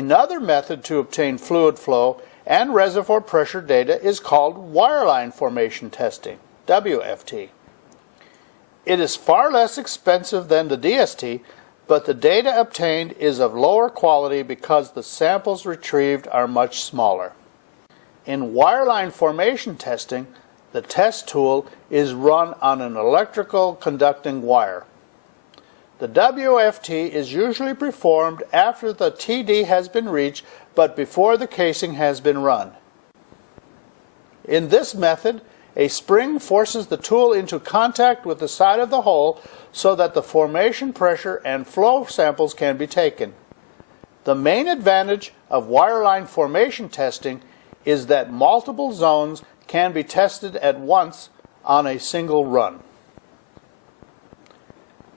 Another method to obtain fluid flow and reservoir pressure data is called wireline formation testing, WFT. It is far less expensive than the DST, but the data obtained is of lower quality because the samples retrieved are much smaller. In wireline formation testing, the test tool is run on an electrical conducting wire. The WFT is usually performed after the TD has been reached but before the casing has been run. In this method, a spring forces the tool into contact with the side of the hole so that the formation pressure and flow samples can be taken. The main advantage of wireline formation testing is that multiple zones can be tested at once on a single run.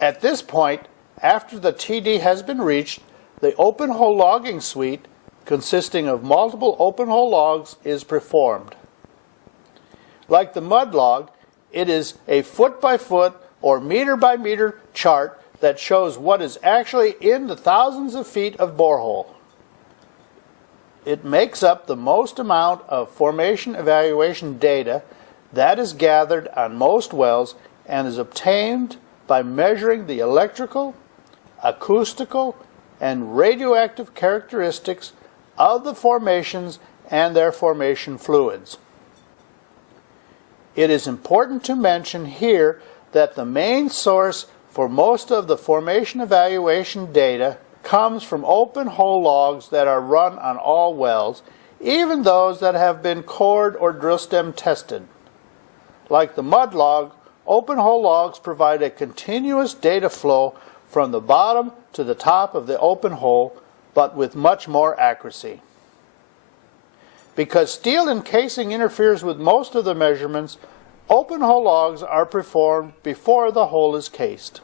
At this point, after the TD has been reached, the open hole logging suite, consisting of multiple open hole logs, is performed. Like the mud log, it is a foot-by-foot or meter-by-meter chart that shows what is actually in the thousands of feet of borehole. It makes up the most amount of formation evaluation data that is gathered on most wells and is obtained by measuring the electrical, acoustical, and radioactive characteristics of the formations and their formation fluids. It is important to mention here that the main source for most of the formation evaluation data comes from open hole logs that are run on all wells, even those that have been cored or drill stem tested. Like the mud log, open hole logs provide a continuous data flow from the bottom to the top of the open hole, but with much more accuracy. Because steel encasing interferes with most of the measurements, open hole logs are performed before the hole is cased.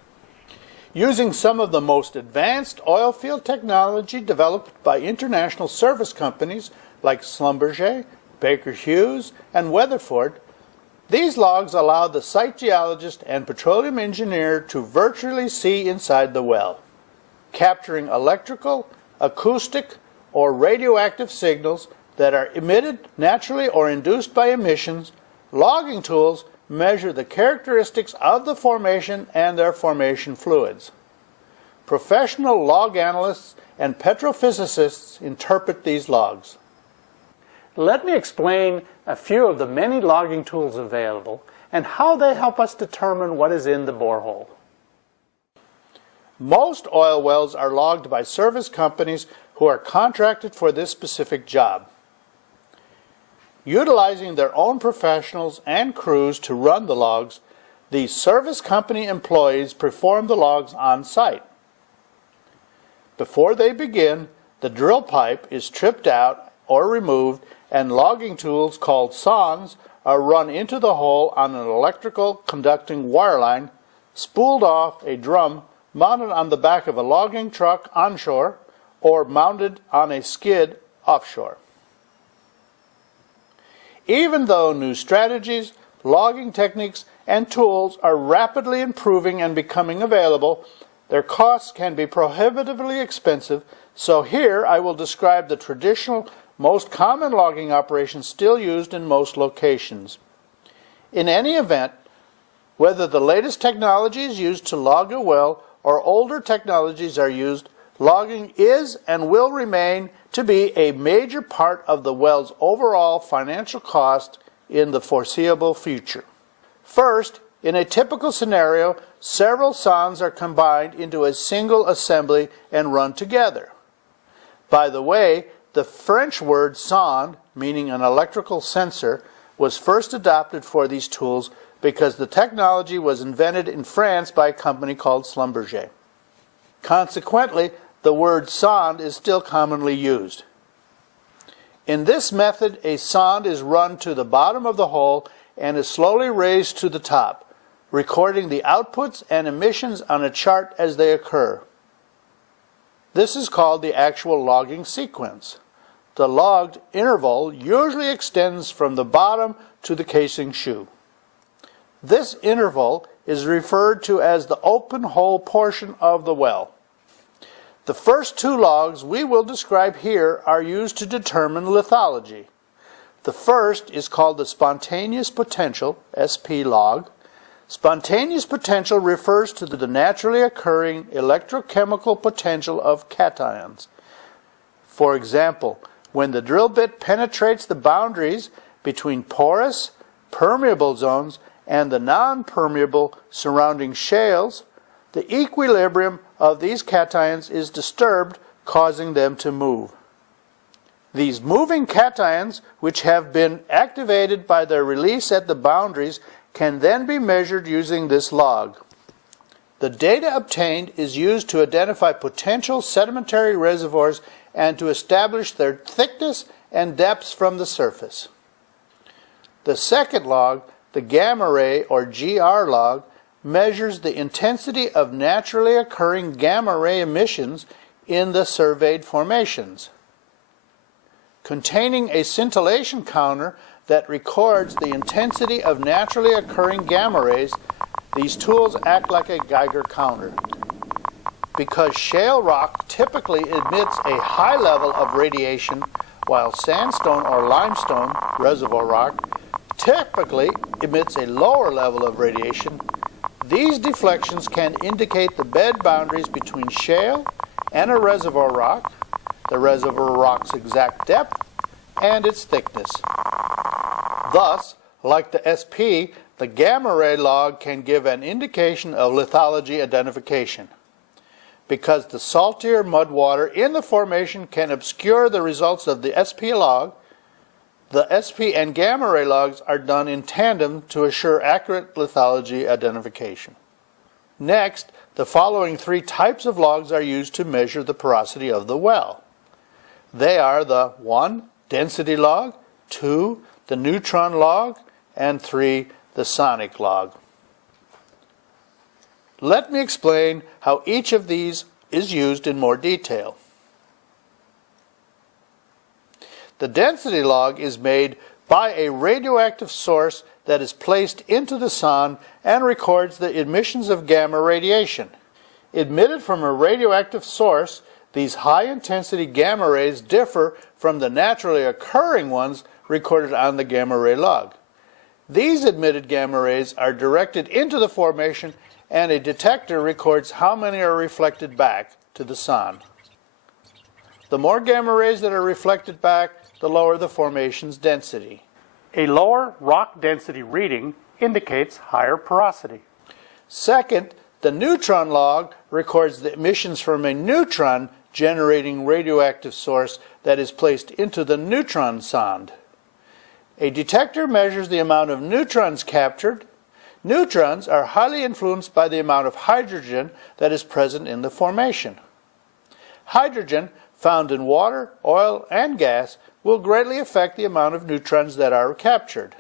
Using some of the most advanced oil field technology developed by international service companies like Schlumberger, Baker Hughes, and Weatherford, these logs allow the site geologist and petroleum engineer to virtually see inside the well. Capturing electrical, acoustic, or radioactive signals that are emitted naturally or induced by emissions, logging tools measure the characteristics of the formation and their formation fluids. Professional log analysts and petrophysicists interpret these logs. Let me explain a few of the many logging tools available and how they help us determine what is in the borehole. Most oil wells are logged by service companies who are contracted for this specific job. Utilizing their own professionals and crews to run the logs, these service company employees perform the logs on site. Before they begin, the drill pipe is tripped out or removed, and logging tools called sondes are run into the hole on an electrical conducting wireline, spooled off a drum mounted on the back of a logging truck onshore or mounted on a skid offshore. Even though new strategies, logging techniques, and tools are rapidly improving and becoming available, their costs can be prohibitively expensive, so here I will describe the traditional, most common logging operations still used in most locations. In any event, whether the latest technology is used to log a well or older technologies are used, logging is and will remain to be a major part of the well's overall financial cost in the foreseeable future. First, in a typical scenario, several sondes are combined into a single assembly and run together. By the way, the French word sonde, meaning an electrical sensor, was first adopted for these tools because the technology was invented in France by a company called Schlumberger. Consequently, the word sonde is still commonly used. In this method, a sonde is run to the bottom of the hole and is slowly raised to the top, recording the outputs and emissions on a chart as they occur. This is called the actual logging sequence. The logged interval usually extends from the bottom to the casing shoe. This interval is referred to as the open hole portion of the well. The first two logs we will describe here are used to determine lithology. The first is called the spontaneous potential, SP log. Spontaneous potential refers to the naturally occurring electrochemical potential of cations. For example, when the drill bit penetrates the boundaries between porous, permeable zones and the non-permeable surrounding shales, the equilibrium of these cations is disturbed, causing them to move. These moving cations, which have been activated by their release at the boundaries, can then be measured using this log. The data obtained is used to identify potential sedimentary reservoirs and to establish their thickness and depths from the surface. The second log, the gamma ray or GR log, measures the intensity of naturally occurring gamma ray emissions in the surveyed formations. Containing a scintillation counter that records the intensity of naturally occurring gamma rays, these tools act like a Geiger counter. Because shale rock typically emits a high level of radiation, while sandstone or limestone, reservoir rock, typically emits a lower level of radiation, these deflections can indicate the bed boundaries between shale and a reservoir rock, the reservoir rock's exact depth, and its thickness. Thus, like the SP, the gamma ray log can give an indication of lithology identification. Because the saltier mud water in the formation can obscure the results of the SP log, the SP and gamma ray logs are done in tandem to assure accurate lithology identification. Next, the following three types of logs are used to measure the porosity of the well. They are the 1. Density log, 2. The neutron log, and 3. The sonic log. Let me explain how each of these is used in more detail. The density log is made by a radioactive source that is placed into the sonde and records the emissions of gamma radiation. Emitted from a radioactive source, these high-intensity gamma rays differ from the naturally occurring ones recorded on the gamma ray log. These emitted gamma rays are directed into the formation, and a detector records how many are reflected back to the sonde. The more gamma rays that are reflected back, the lower the formation's density. A lower rock density reading indicates higher porosity. Second, the neutron log records the emissions from a neutron generating radioactive source that is placed into the neutron sonde. A detector measures the amount of neutrons captured. Neutrons are highly influenced by the amount of hydrogen that is present in the formation. Hydrogen, found in water, oil, and gas, will greatly affect the amount of neutrons that are captured.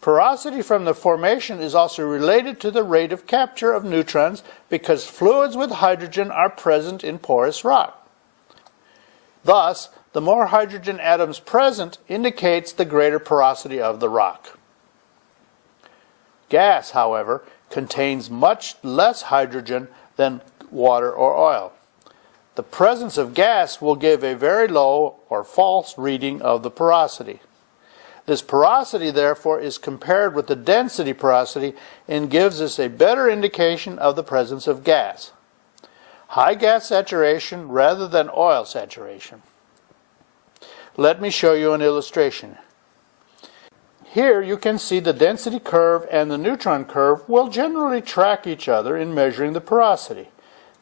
Porosity from the formation is also related to the rate of capture of neutrons because fluids with hydrogen are present in porous rock. Thus, the more hydrogen atoms present indicates the greater porosity of the rock. Gas, however, contains much less hydrogen than water or oil. The presence of gas will give a very low or false reading of the porosity. This porosity, therefore, is compared with the density porosity and gives us a better indication of the presence of gas. High gas saturation rather than oil saturation. Let me show you an illustration. Here you can see the density curve and the neutron curve will generally track each other in measuring the porosity.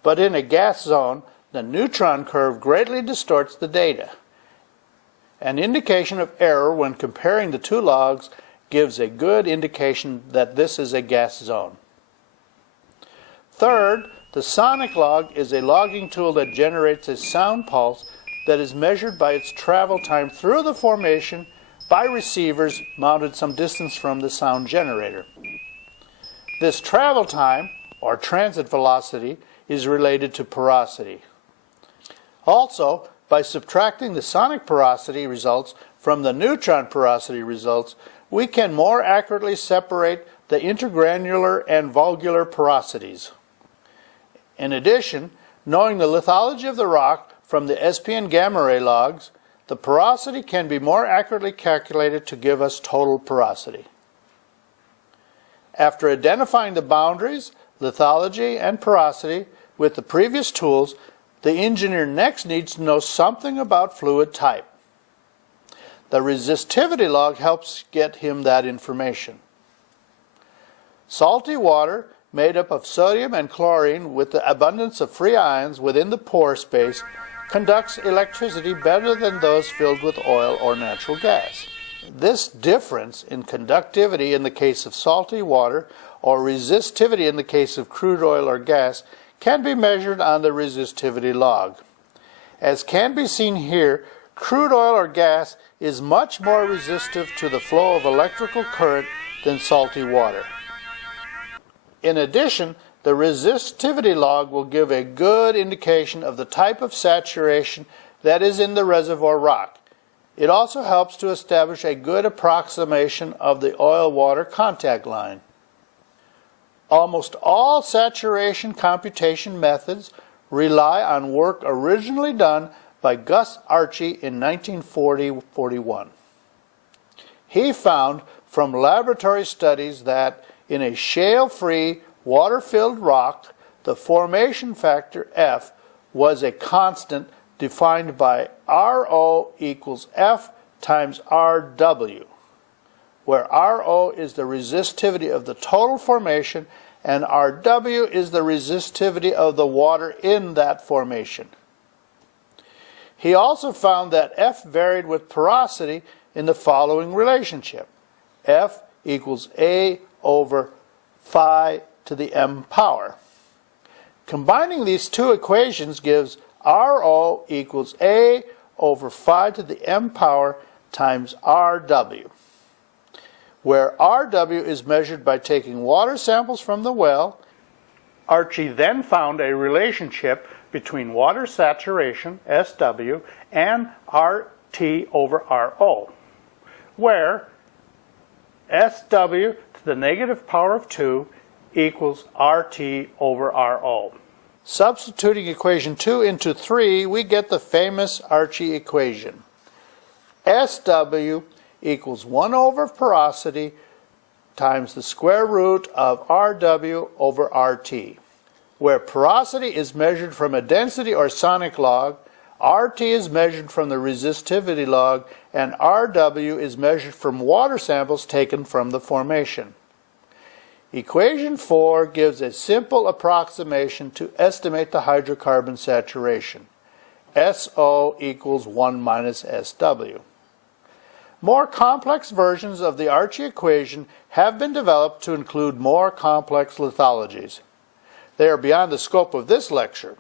But in a gas zone, the neutron curve greatly distorts the data. An indication of error when comparing the two logs gives a good indication that this is a gas zone. Third, the sonic log is a logging tool that generates a sound pulse that is measured by its travel time through the formation by receivers mounted some distance from the sound generator. This travel time, or transit velocity, is related to porosity. Also, by subtracting the sonic porosity results from the neutron porosity results, we can more accurately separate the intergranular and vulgular porosities. In addition, Knowing the lithology of the rock from the SPN gamma ray logs, the porosity can be more accurately calculated to give us total porosity. After identifying the boundaries, lithology, and porosity with the previous tools, the engineer next needs to know something about fluid type. The resistivity log helps get him that information. Salty water, made up of sodium and chlorine with the abundance of free ions within the pore space, conducts electricity better than those filled with oil or natural gas. This difference in conductivity in the case of salty water or resistivity in the case of crude oil or gas can be measured on the resistivity log. As can be seen here, crude oil or gas is much more resistive to the flow of electrical current than salty water. In addition, the resistivity log will give a good indication of the type of saturation that is in the reservoir rock. It also helps to establish a good approximation of the oil-water contact line. Almost all saturation computation methods rely on work originally done by Gus Archie in 1940-41. He found from laboratory studies that in a shale-free, water-filled rock, the formation factor F was a constant defined by RO equals F times RW, where RO is the resistivity of the total formation and RW is the resistivity of the water in that formation. He also found that F varied with porosity in the following relationship. F equals A over phi to the m power. Combining these two equations gives RO equals A over phi to the m power times RW, where RW is measured by taking water samples from the well. Archie then found a relationship between water saturation, SW, and RT over RO, where SW to the negative power of 2 equals RT over RO. Substituting equation 2 into 3, we get the famous Archie equation. SW equals 1 over porosity times the square root of RW over RT, where porosity is measured from a density or sonic log, RT is measured from the resistivity log, and RW is measured from water samples taken from the formation. Equation 4 gives a simple approximation to estimate the hydrocarbon saturation. SO equals 1 minus SW. More complex versions of the Archie equation have been developed to include more complex lithologies. They are beyond the scope of this lecture.